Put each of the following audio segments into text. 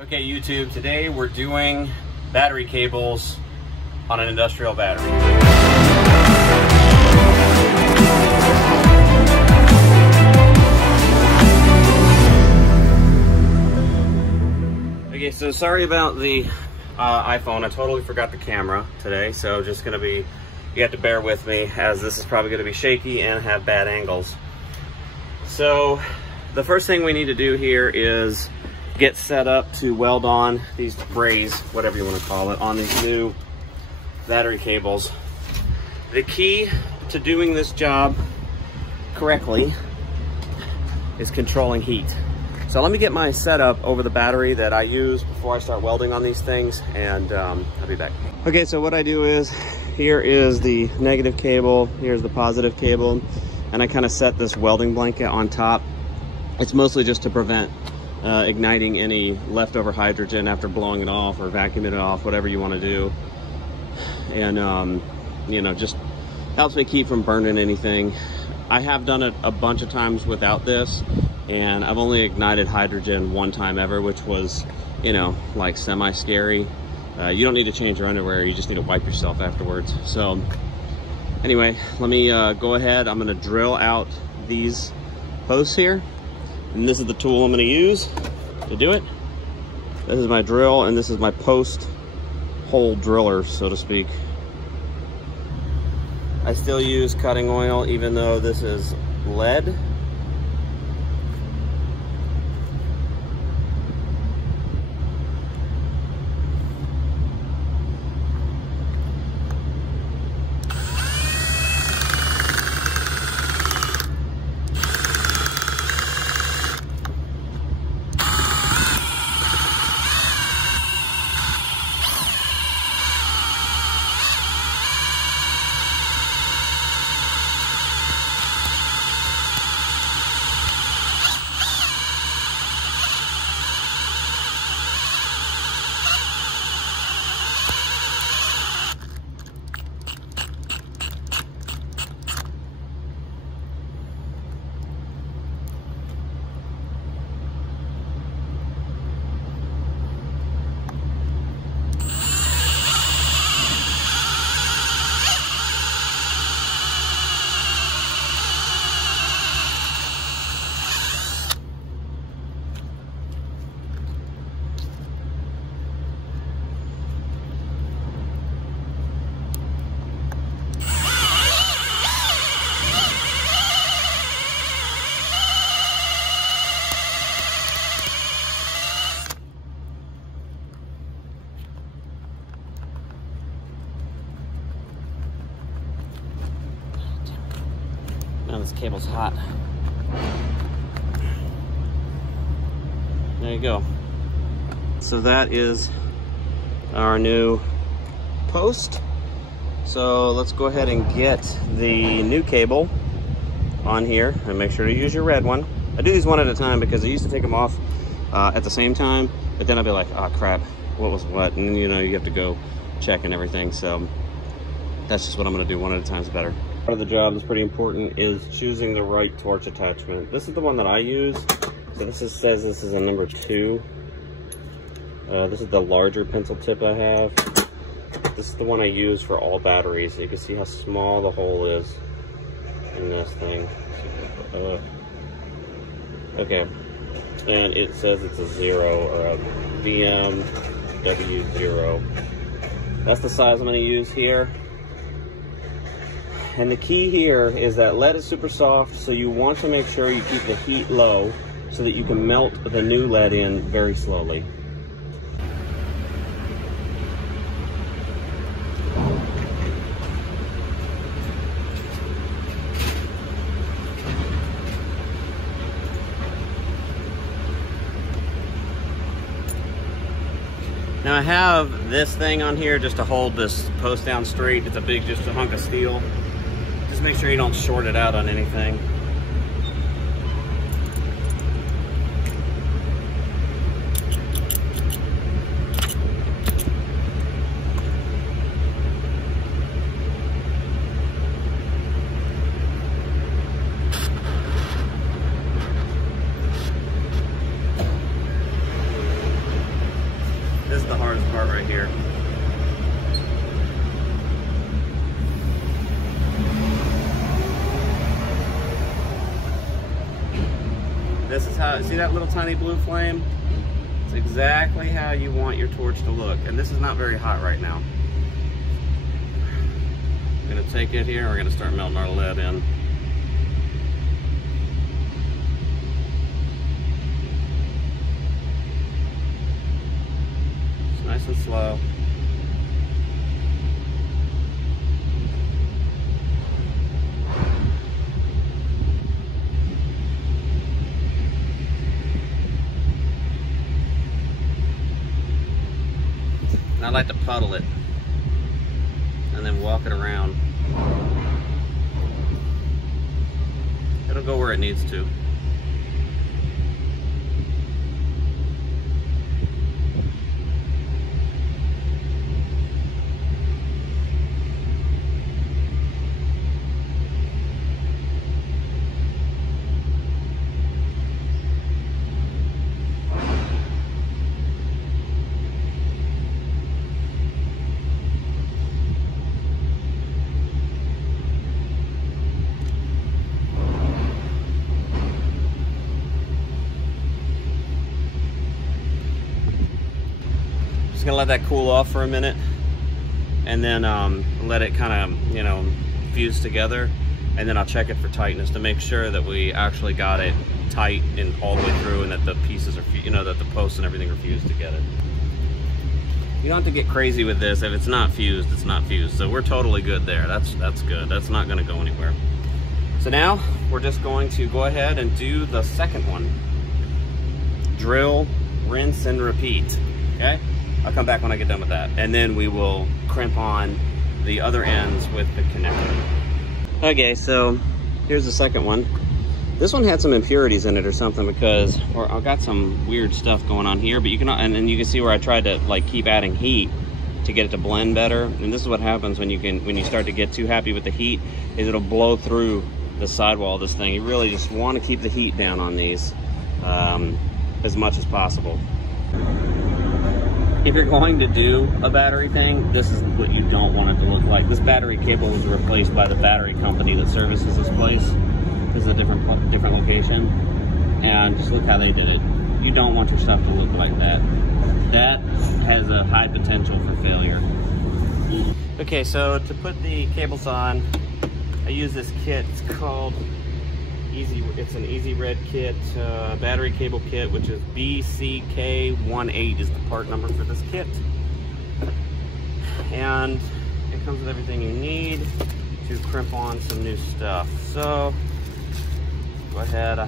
Okay, YouTube, today we're doing battery cables on an industrial battery. Okay, so sorry about the iPhone. I totally forgot the camera today, so just gonna be, you have to bear with me as this is probably gonna be shaky and have bad angles. So the first thing we need to do here is get set up to weld on these brays, whatever you want to call it, on these new battery cables. The key to doing this job correctly is controlling heat. So let me get my setup over the battery that I use before I start welding on these things, and I'll be back. Okay, so what I do is, here is the negative cable, here's the positive cable, and I kind of set this welding blanket on top. It's mostly just to prevent igniting any leftover hydrogen after blowing it off or vacuuming it off, whatever you want to do. And you know, just helps me keep from burning anything. I have done it a bunch of times without this, and I've only ignited hydrogen one time ever, which was, you know, like semi-scary. You don't need to change your underwear, you just need to wipe yourself afterwards. So anyway, let me go ahead. I'm going to drill out these posts here. And this is the tool I'm going to use to do it. This is my drill, and this is my post hole driller, so to speak. I still use cutting oil, even though this is lead. Now this cable's hot. There you go. So that is our new post. So let's go ahead and get the new cable on here, and make sure to use your red one. I do these one at a time because I used to take them off at the same time, but then I'd be like, oh crap, what was what? And you know, you have to go check and everything. So that's just what I'm gonna do, one at a time is better. Part of the job that's pretty important is choosing the right torch attachment. This is the one that I use. So this says this is a number 2. This is the larger pencil tip I have. This is the one I use for all batteries. So you can see how small the hole is in this thing. Okay, and it says it's a 0 or a VMW0. That's the size I'm going to use here. And the key here is that lead is super soft, so you want to make sure you keep the heat low so that you can melt the new lead in very slowly. Now I have this thing on here just to hold this post down straight. It's just a hunk of steel. Just make sure you don't short it out on anything. the hardest part right here. This is how, see that little tiny blue flame? It's exactly how you want your torch to look. And this is not very hot right now. I'm gonna take it here, we're gonna start melting our lead in. It's nice and slow. And I like to puddle it and then walk it around. It'll go where it needs to. Just gonna let that cool off for a minute and then let it kind of, you know, fuse together, and then I'll check it for tightness to make sure that we actually got it tight and all the way through, and that the pieces are, you know, that the posts and everything are fused together. You don't have to get crazy with this. If it's not fused, it's not fused. So we're totally good there. That's good. That's not gonna go anywhere. So now we're just going to go ahead and do the second one. Drill, rinse, and repeat, okay? I'll come back when I get done with that. And then we will crimp on the other ends with the connector. Okay, so here's the second one. This one had some impurities in it or something, because, or I've got some weird stuff going on here, but you can, and then you can see where I tried to like keep adding heat to get it to blend better. And this is what happens when you start to get too happy with the heat, is it'll blow through the sidewall of this thing. You really just want to keep the heat down on these as much as possible. If you're going to do a battery thing, this is what you don't want it to look like. This battery cable was replaced by the battery company that services this place. This is a different location. And just look how they did it. You don't want your stuff to look like that. That has a high potential for failure. Okay, so to put the cables on, I use this kit. It's called it's an Easy Red kit, battery cable kit, which is BCK18 is the part number for this kit. And it comes with everything you need to crimp on some new stuff. So go ahead,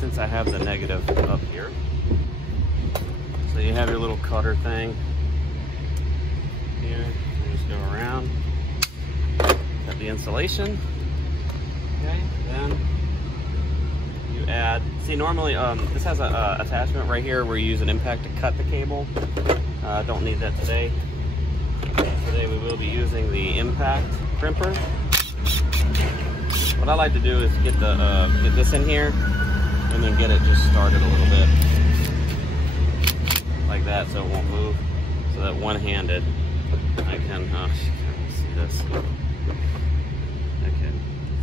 since I have the negative up here. So you have your little cutter thing here. You just go around, got the insulation. Okay, then you add, see normally this has a attachment right here where you use an impact to cut the cable. Don't need that today. Today we will be using the impact crimper. What I like to do is get this in here and then get it just started a little bit like that, so it won't move. So that one-handed I can see this. Okay.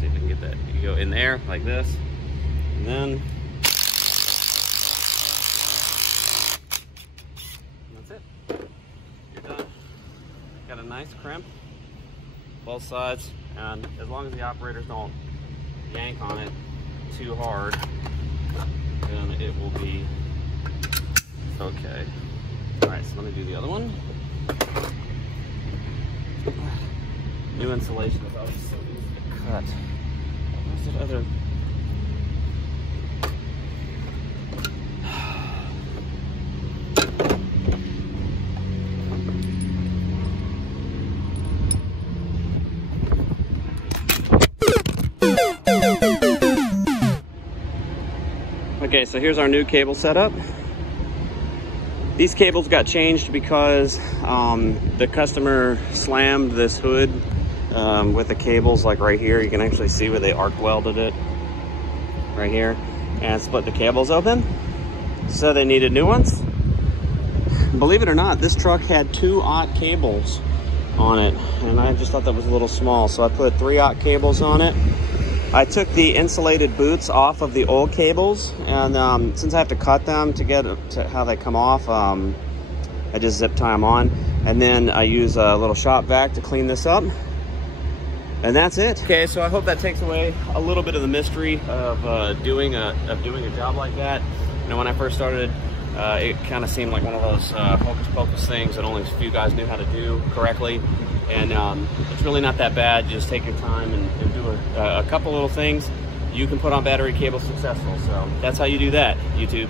See if I can get that. You go in there like this, and then that's it. You're done. Got a nice crimp, both sides, and as long as the operators don't yank on it too hard, then it will be okay. All right, so let me do the other one. New insulation is always so easy to cut. Where's that other? Okay, so here's our new cable setup. These cables got changed because the customer slammed this hood with the cables, like right here. You can actually see where they arc welded it right here and split the cables open. So they needed new ones. believe it or not, this truck had 2/0 cables on it, and I just thought that was a little small, so I put 3/0 cables on it. I took the insulated boots off of the old cables, and since I have to cut them to get to how they come off, I just zip tie them on, and then I use a little shop vac to clean this up, and that's it. Okay, so I hope that takes away a little bit of the mystery of doing a job like that. You know, when I first started, it kind of seemed like one of those hocus pocus things that only a few guys knew how to do correctly. And it's really not that bad. Just take your time and do a couple little things. You can put on battery cables successful. So that's how you do that, YouTube.